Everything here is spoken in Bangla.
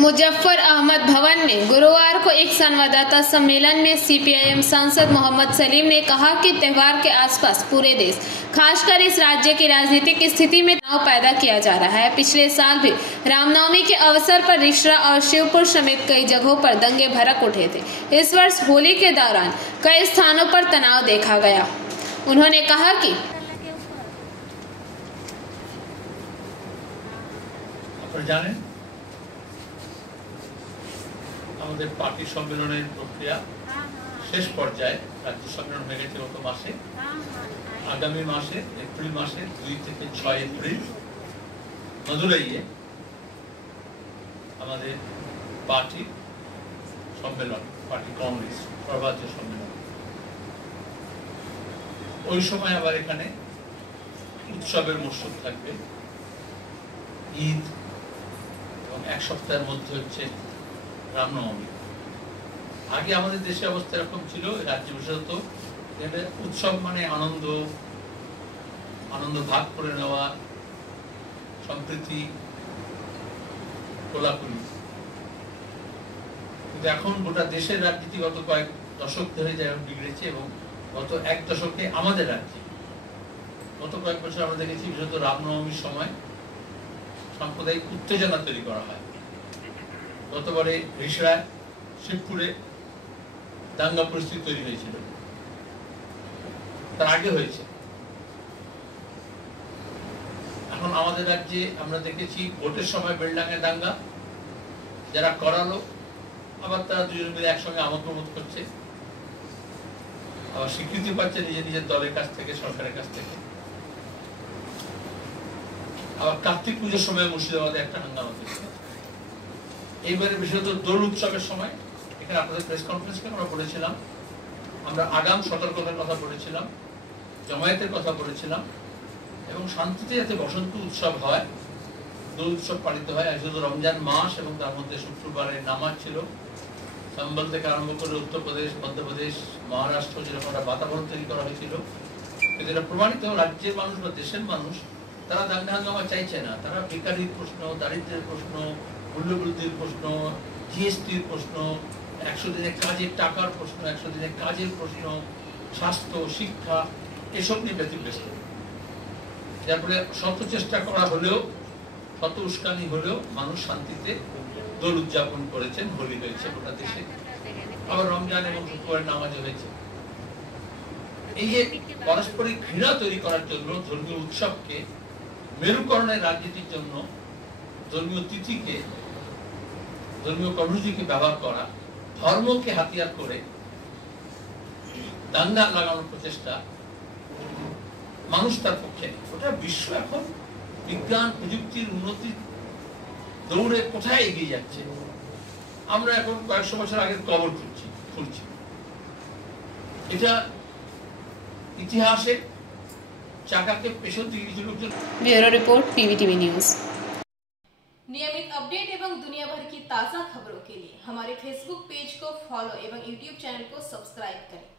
मुजफ्फर अहमद भवन में गुरुवार को एक संवाददाता सम्मेलन में सीपीआईएम सांसद मोहम्मद सलीम ने कहा कि त्योहार के आसपास पूरे देश, खासकर इस राज्य की राजनीतिक स्थिति में तनाव पैदा किया जा रहा है। पिछले साल भी रामनवमी के अवसर पर रिश्रा और शिवपुर समेत कई जगहों पर दंगे भड़क उठे थे। इस वर्ष होली के दौरान कई स्थानों पर तनाव देखा गया। उन्होंने कहा कि আমাদের পার্টি সম্মেলনের প্রক্রিয়া শেষ পর্যায়ে রাজ্য সম্মেলন হয়ে গেছে গত মাসে। আগামী মাসে এপ্রিল মাসে 2 থেকে 6 এপ্রিল মদুরাইয়ে আমাদের পার্টি সম্মেলন, পার্টি কংগ্রেস সর্বভারতীয় সম্মেলন। ওই সময় আবার এখানে উৎসবের মৌসুম থাকবে, ঈদ এবং এক সপ্তাহের মধ্যে হচ্ছে রামনবমী। আগে আমাদের দেশে অবস্থা এরকম ছিল, রাজ্যে বিশেষত উৎসব মানে আনন্দ, আনন্দ ভাগ করে নেওয়া, সম্প্রীতি, কোলাকুলি। কিন্তু এখন গোটা দেশের রাজনীতি গত কয়েক দশক ধরে যেমন বিগড়েছে এবং গত এক দশকে আমাদের রাজ্যে গত কয়েক বছর আমরা দেখেছি বিশেষত রামনবমীর সময় সাম্প্রদায়িক উত্তেজনা তৈরি করা হয়। গতবারে রিশরায়, শিবপুরে দাঙ্গা পরিস্থিতি তৈরি হয়েছিল, তার আগে হয়েছে। এখন আমাদের রাজ্যে আমরা দেখেছি ভোটের সময় বেলডাঙ্গে দাঙ্গা, যারা করালো আবার তারা দুজন মিলে একসঙ্গে আমোদ প্রমোদ করছে, আবার স্বীকৃতি পাচ্ছে নিজের নিজের দলের কাছ থেকে, সরকারের কাছ থেকে। আবার কার্তিক পুজোর সময় মুর্শিদাবাদে একটা হাঙ্গামা হয়েছে। এইবারে বিশেষত দোল উৎসবের সময় এখানে আপনাদের প্রেস কনফারেন্সকে আমরা বলেছিলাম, আমরা আগাম সতর্কতার কথা বলেছিলাম, জমায়েতের কথা বলেছিলাম এবং শান্তিতে যাতে বসন্ত উৎসব হয়, দোল উৎসব পালিত হয়। আজ রমজান মাস এবং তার মধ্যে শুক্রবারে নামাজ ছিল। সম্বল থেকে আরম্ভ করে উত্তরপ্রদেশ, মধ্যপ্রদেশ, মহারাষ্ট্র যেরকম একটা বাতাবরণ তৈরি করা হয়েছিল, যেটা প্রমাণিত রাজ্যের মানুষ বা দেশের মানুষ তারা দাঙ্গা হাঙ্গামা চাইছে না। তারা বেকারির প্রশ্ন, দারিদ্রের প্রশ্ন, মূল্যবৃদ্ধির প্রশ্ন, জিএসটির প্রশ্ন, 100 দিনের কাজের টাকার প্রশ্ন, 100 দিনের কাজের প্রশ্ন, স্বাস্থ্য, শিক্ষা, এসব নিয়ে ব্যতিব্যস্ত। যার ফলে শত চেষ্টা করা হলেও, শত উস্কানি হলেও মানুষ শান্তিতে দোল উদযাপন করেছেন, হোলি হয়েছে গোটা দেশে, আবার রমজান এবং শুক্রবারের নামাজ হয়েছে। এই যে পারস্পরিক ঘৃণা তৈরি করার জন্য ধর্মীয় উৎসবকে মেরুকরণের রাজনীতির জন্য ধর্মীয় তিথিকে, ধর্মীয় কর্মসূচিকে ব্যবহার করা, ধর্মকে হাতিয়ার করে দাঙ্গা লাগানোর প্রচেষ্টা মানুষ তার পক্ষে। ওটা বিশ্ব এখন বিজ্ঞান প্রযুক্তির উন্নতির দৌড়ে কোথায় এগিয়ে যাচ্ছে। আমরা এখন কয়েকশো বছর আগের কবর খুঁজছি। এটা ইতিহাসে চাকাকে পেছন দিকে কিছু লোকজন। Bureau report PVTV news. नियमित अपडेट एवं दुनिया भर की ताज़ा खबरों के लिए हमारे फेसबुक पेज को फॉलो एवं यूट्यूब चैनल को सब्सक्राइब करें।